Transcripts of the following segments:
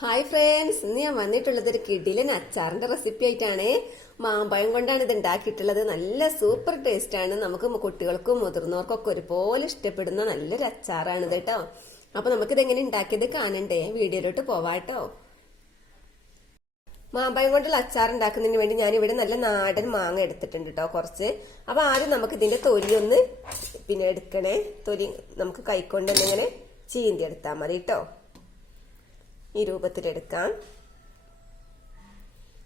Hi friends, ഇന്ന് ഞാൻ വന്നിട്ടുള്ളത് ഒരു കിടിലൻ അച്ചാറിന്റെ റെസിപ്പി ആയിട്ടാണ്. മാമ്പഴം കൊണ്ടാണ് ഇത് ഉണ്ടാക്കിയിട്ടുള്ളത്. നല്ല സൂപ്പർ ടേസ്റ്റ് ആണ്. നമുക്ക് കുട്ടികൾക്കും മുതിർന്നവർക്കും ഒക്കെ ഒരുപോലെ ഇഷ്ടപ്പെടുന്ന നല്ലൊരു അച്ചാറാണ് ഇത് കേട്ടോ. അപ്പൊ നമുക്കിത് എങ്ങനെ ഉണ്ടാക്കിയത് കാണണ്ടേ? വീഡിയോയിലോട്ട് പോവാട്ടോ. മാമ്പഴം കൊണ്ടുള്ള അച്ചാർ ഉണ്ടാക്കുന്നതിന് വേണ്ടി ഞാൻ ഇവിടെ നല്ല നാടൻ മാങ്ങ എടുത്തിട്ടുണ്ട് കേട്ടോ, കുറച്ച്. അപ്പൊ ആദ്യം നമുക്ക് ഇതിന്റെ തൊലി ഒന്ന് എടുക്കണേ. തൊലി നമുക്ക് കൈക്കൊണ്ട് ഇങ്ങനെ ചീന്തി എടുത്താൽ മതി കേട്ടോ. ഈ രൂപത്തിലെടുക്കാം.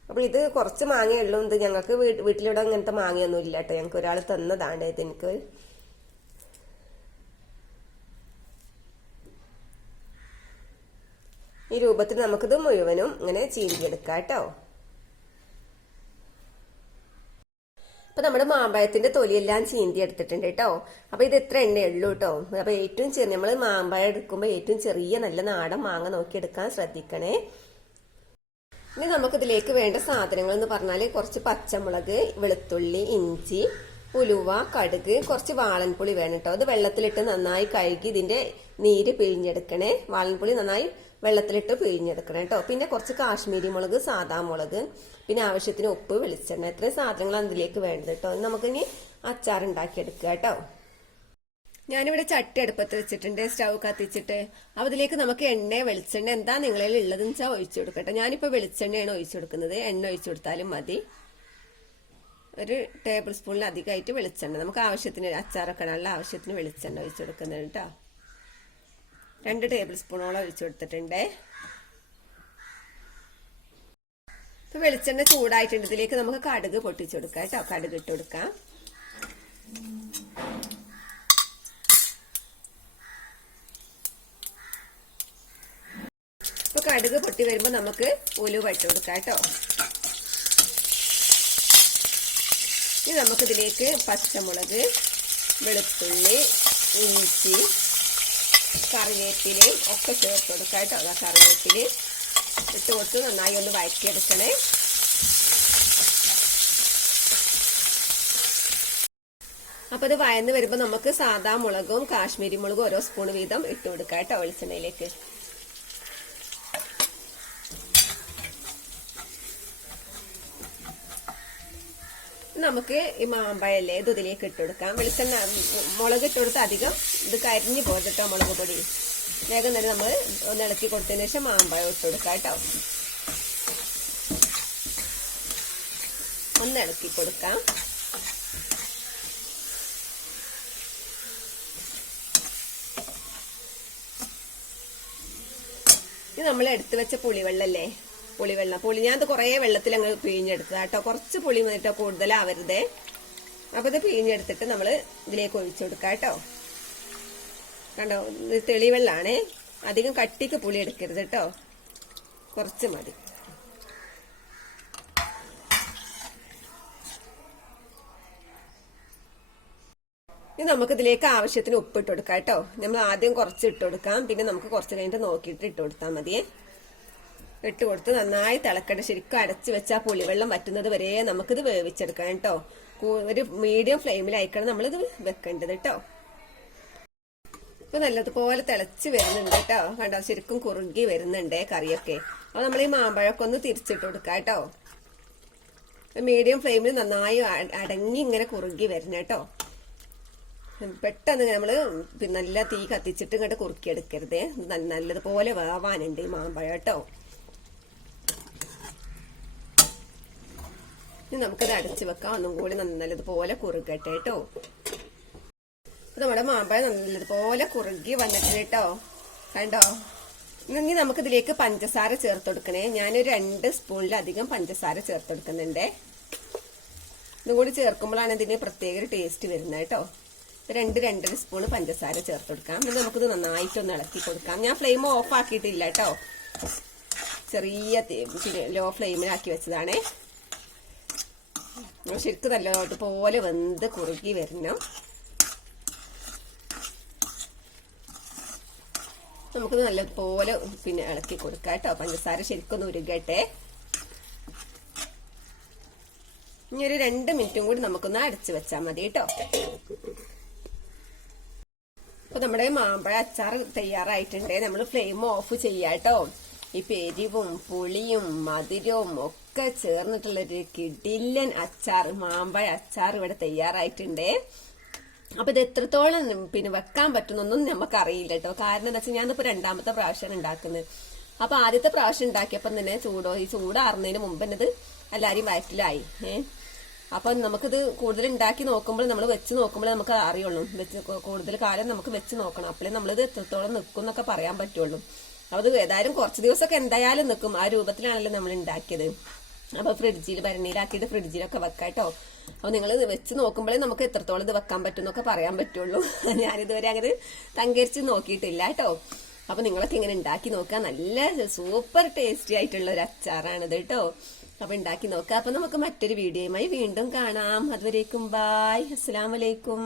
അപ്പൊ ഇത് കുറച്ച് മാങ്ങയുള്ളൂ. ഇത് ഞങ്ങൾക്ക് വീട്ടിലിവിടെ അങ്ങനത്തെ മാങ്ങയൊന്നും ഇല്ല കേട്ടോ. ഞങ്ങൾക്ക് ഒരാൾ തന്നതാണ് ഇത്. എനിക്ക് ഈ രൂപത്തിൽ നമുക്കിത് മുഴുവനും ഇങ്ങനെ ചീന്തിയെടുക്കാം കേട്ടോ. അപ്പൊ നമ്മുടെ മാമ്പഴത്തിന്റെ തൊലിയെല്ലാം ചീന്തി എടുത്തിട്ടുണ്ട് കേട്ടോ. അപ്പൊ ഇത് എത്ര എണ്ണയുള്ളൂ കേട്ടോ. അപ്പൊ ഏറ്റവും ചെറിയ നമ്മൾ മാമ്പഴം എടുക്കുമ്പോൾ ഏറ്റവും ചെറിയ നല്ല നാടൻ മാങ്ങ നോക്കി എടുക്കാൻ ശ്രദ്ധിക്കണേ. ഇനി നമുക്കിതിലേക്ക് വേണ്ട സാധനങ്ങൾ എന്ന് പറഞ്ഞാൽ കുറച്ച് പച്ചമുളക്, വെളുത്തുള്ളി, ഇഞ്ചി, ഉലുവ, കടുക്, കുറച്ച് വാളൻപുളി വേണം കേട്ടോ. അത് വെള്ളത്തിലിട്ട് നന്നായി കഴുകി ഇതിന്റെ നീര് പിഴിഞ്ഞെടുക്കണേ. വാളൻപുളി നന്നായി വെള്ളത്തിലിട്ട് പിഴിഞ്ഞെടുക്കണം കേട്ടോ. പിന്നെ കുറച്ച് കാശ്മീരി മുളക്, സാദാ മുളക്, പിന്നെ ആവശ്യത്തിന് ഉപ്പ്, വെളിച്ചെണ്ണ, ഇത്രയും സാധനങ്ങളാണ് ഇതിലേക്ക് വേണ്ടത് കേട്ടോ. നമുക്കിനി അച്ചാർ ഉണ്ടാക്കിയെടുക്കുക കേട്ടോ. ഞാനിവിടെ ചട്ടി അടുപ്പത്ത് വെച്ചിട്ടുണ്ട്, സ്റ്റൗ കത്തിച്ചിട്ട്. അപ്പൊ ഇതിലേക്ക് നമുക്ക് എണ്ണ, വെളിച്ചെണ്ണ എന്താ നിങ്ങളിൽ ഉള്ളതെന്ന് വെച്ചാൽ ഒഴിച്ചു കൊടുക്കട്ടെ. ഞാനിപ്പോ വെളിച്ചെണ്ണയാണ് ഒഴിച്ചു കൊടുക്കുന്നത്. എണ്ണ ഒഴിച്ചു കൊടുത്താലും മതി. ഒരു ടേബിൾ സ്പൂണിൽ അധികമായിട്ട് വെളിച്ചെണ്ണ, നമുക്ക് ആവശ്യത്തിന് അച്ചാറൊക്കെ ഇടാനുള്ള ആവശ്യത്തിന് വെളിച്ചെണ്ണ ഒഴിച്ചു കൊടുക്കുന്നത് കേട്ടോ. 2 ടേബിൾ സ്പൂണോളം ഒഴിച്ചു കൊടുത്തിട്ടുണ്ട്. ഇപ്പൊ വെളിച്ചെണ്ണ ചൂടായിട്ടുണ്ട്. ഇതിലേക്ക് നമുക്ക് കടുക് പൊട്ടിച്ചു കൊടുക്കാം കേട്ടോ. കടുക് ഇട്ട് കൊടുക്കാം. ഇപ്പൊ കടുക് പൊട്ടി വരുമ്പോ നമുക്ക് ഉലുവ ഇട്ട് കൊടുക്കാം കേട്ടോ. ഇനി നമുക്കിതിലേക്ക് പച്ചമുളക്, വെളുത്തുള്ളി, ഇഞ്ചി, കറിവേപ്പിലയും ഒക്കെ ചേർത്ത് കൊടുക്കാം കേട്ടോ. അതാ കറിവേപ്പില ഇട്ട് കൊടുത്ത് നന്നായി ഒന്ന് വഴറ്റിയെടുക്കണേ. അപ്പൊ ഇത് വഴന്ന് വരുമ്പോ നമുക്ക് സാദാ മുളകും കാശ്മീരി മുളകും ഓരോ സ്പൂൺ വീതം ഇട്ട് കൊടുക്കാം കേട്ടോ വെളിച്ചെണ്ണയിലേക്ക്. നമുക്ക് ഈ മാമ്പഴല്ലേ ഇത് ഇതിലേക്ക് ഇട്ട് കൊടുക്കാം. വെളിച്ചെണ്ണ മുളക് ഇട്ട് കൊടുത്ത് അധികം ഇത് കരിഞ്ഞു പോകട്ടോ. മുളക് പൊടി വേഗം തന്നെ നമ്മൾ ഒന്ന് ഇളക്കി കൊടുത്തതിന് ശേഷം മാമ്പഴം ഇട്ട് കൊടുക്കാം കേട്ടോ. ഒന്ന് ഇളക്കി കൊടുക്കാം. ഇത് നമ്മൾ എടുത്തു വെച്ച പുളിവെള്ളല്ലേ, പുളി ഞാൻ അത് കുറെ വെള്ളത്തിൽ അങ്ങ് പിഴിഞ്ഞെടുത്തത് കേട്ടോ. കുറച്ച് പുളി വന്നിട്ടോ, കൂടുതലാവരുതേ. അപ്പൊ ഇത് പിഴിഞ്ഞെടുത്തിട്ട് നമ്മൾ ഇതിലേക്ക് ഒഴിച്ചു കൊടുക്കാം കേട്ടോ. കണ്ടോ, ഇത് തെളിവെള്ളാണേ. അധികം കട്ടിക്ക് പുളി എടുക്കരുത് കേട്ടോ, കുറച്ച് മതി. ഇനി നമുക്ക് ഇതിലേക്ക് ആവശ്യത്തിന് ഉപ്പ് ഇട്ട് കൊടുക്കാം കേട്ടോ. നമ്മൾ ആദ്യം കുറച്ച് ഇട്ട് കൊടുക്കാം, പിന്നെ നമുക്ക് കുറച്ച് കഴിഞ്ഞിട്ട് നോക്കിയിട്ട് ഇട്ട് കൊടുത്താൽ മതിയേ. ഇട്ട് കൊടുത്ത് നന്നായി തിളക്കട്ടെ. ശരിക്കും അടച്ചു വെച്ചാൽ പുളിവെള്ളം വറ്റുന്നത് വരെ നമുക്കിത് വേവിച്ചെടുക്കാം കേട്ടോ. ഒരു മീഡിയം ഫ്ലെയിമിലായിക്കണം നമ്മളിത് വെക്കേണ്ടത് കേട്ടോ. ഇപ്പൊ നല്ലതുപോലെ തിളച്ച് വരുന്നുണ്ട് കേട്ടോ. കണ്ടോ, ശരിക്കും കുറുകി വരുന്നുണ്ട് കറിയൊക്കെ. അപ്പൊ നമ്മൾ ഈ മാമ്പഴമൊക്കെ ഒന്ന് തിരിച്ചിട്ട് കൊടുക്കാം കേട്ടോ. മീഡിയം ഫ്ലെയിമിൽ നന്നായി അടങ്ങി ഇങ്ങനെ കുറുകി വരണം കേട്ടോ. പെട്ടെന്ന് നമ്മള് നല്ല തീ കത്തിച്ചിട്ട് ഇങ്ങോട്ട് കുറുക്കിയെടുക്കരുതേ. നല്ലതുപോലെ വേവാനുണ്ട് ഈ മാമ്പഴം കേട്ടോ. ഇനി നമുക്കത് അടച്ചു വെക്കാം. ഒന്നും കൂടി നല്ലതുപോലെ കുറുകട്ടെ കേട്ടോ. നമ്മുടെ മാമ്പഴം നല്ലതുപോലെ കുറുകി വന്നിട്ടുണ്ട് കേട്ടോ. കണ്ടോ, ഇനി നമുക്ക് ഇതിലേക്ക് പഞ്ചസാര ചേർത്ത് കൊടുക്കണേ. ഞാനൊരു 2 സ്പൂണിലധികം പഞ്ചസാര ചേർത്ത് കൊടുക്കുന്നുണ്ട്. ഇതും കൂടി ചേർക്കുമ്പോഴാണ് ഇതിന് പ്രത്യേക ഒരു ടേസ്റ്റ് വരുന്നത് കേട്ടോ. 2-2.5 സ്പൂൺ പഞ്ചസാര ചേർത്ത് കൊടുക്കാം. പിന്നെ നമുക്കിത് നന്നായിട്ടൊന്ന് ഇളക്കി കൊടുക്കാം. ഞാൻ ഫ്ലെയിം ഓഫ് ആക്കിയിട്ടില്ല കേട്ടോ. ചെറിയ ലോ ഫ്ലെയിമിലാക്കി വെച്ചതാണേ. ശരിക്കും നല്ലതുപോലെ വെന്ത് കുറുകി വരണം. നമുക്കിത് നല്ലതുപോലെ ഇളക്കി കൊടുക്കാം കേട്ടോ. പഞ്ചസാര ശരിക്കൊന്ന് ഉരുകട്ടെ. ഇനി ഒരു 2 മിനിറ്റും കൂടി നമുക്കൊന്ന് അടച്ചു വെച്ചാൽ മതി കേട്ടോ. അപ്പൊ നമ്മുടെ മാമ്പഴ അച്ചാർ തയ്യാറായിട്ടുണ്ട്. നമ്മൾ ഫ്ലെയിം ഓഫ് ചെയ്യാട്ടോ. ഇപ്പൊ എരിവും പുളിയും മധുരവും ഒക്കെ ചേർന്നിട്ടുള്ളൊരു കിടിലൻ അച്ചാർ, മാമ്പഴ അച്ചാർ ഇവിടെ തയ്യാറായിട്ടുണ്ടേ. അപ്പൊ ഇത് എത്രത്തോളം പിന്നെ വെക്കാൻ പറ്റുന്നൊന്നും നമുക്ക് അറിയില്ല കേട്ടോ. കാരണം എന്താ വെച്ചാൽ ഞാനിപ്പോ രണ്ടാമത്തെ പ്രാവശ്യം ഉണ്ടാക്കുന്നത്. അപ്പൊ ആദ്യത്തെ പ്രാവശ്യം ഉണ്ടാക്കിയപ്പം തന്നെ ഈ ചൂടാറുന്നതിന് മുമ്പ് തന്നെ ഇത് എല്ലാരും വയറ്റിലായി. അപ്പൊ നമുക്കിത് കൂടുതൽ ഉണ്ടാക്കി നോക്കുമ്പോൾ, നമ്മൾ വെച്ച് നോക്കുമ്പോൾ നമുക്ക് അറിയുള്ളൂ. കൂടുതൽ കാലം നമുക്ക് വെച്ച് നോക്കണം, അപ്പോഴേ നമ്മളിത് എത്രത്തോളം നിൽക്കും എന്നൊക്കെ പറയാൻ പറ്റുള്ളൂ. അത് ഏതായാലും കുറച്ച് ദിവസമൊക്കെ എന്തായാലും നിൽക്കും. ആ രൂപത്തിലാണല്ലോ നമ്മൾ ഉണ്ടാക്കിയത്. അപ്പൊ ഫ്രിഡ്ജിൽ ഭരണിയിലാക്കിയിട്ട് ഫ്രിഡ്ജിലൊക്കെ വെക്കാം കേട്ടോ. അപ്പൊ നിങ്ങൾ വെച്ച് നോക്കുമ്പോഴേ നമുക്ക് എത്രത്തോളം ഇത് വെക്കാൻ പറ്റും എന്നൊക്കെ പറയാൻ പറ്റുള്ളൂ. ഞാനിതുവരെ അങ്ങനെ തങ്കരിച്ച് നോക്കിയിട്ടില്ല കേട്ടോ. അപ്പൊ നിങ്ങളൊക്കെ ഇങ്ങനെ ഉണ്ടാക്കി നോക്കുക. നല്ല സൂപ്പർ ടേസ്റ്റി ആയിട്ടുള്ള ഒരു അച്ചാറാണിത് കേട്ടോ. അപ്പൊ ഉണ്ടാക്കി നോക്കാം. അപ്പൊ നമുക്ക് മറ്റൊരു വീഡിയോയുമായി വീണ്ടും കാണാം. അതുവരേക്കും ബായ്, അസ്സലാമു അലൈക്കും.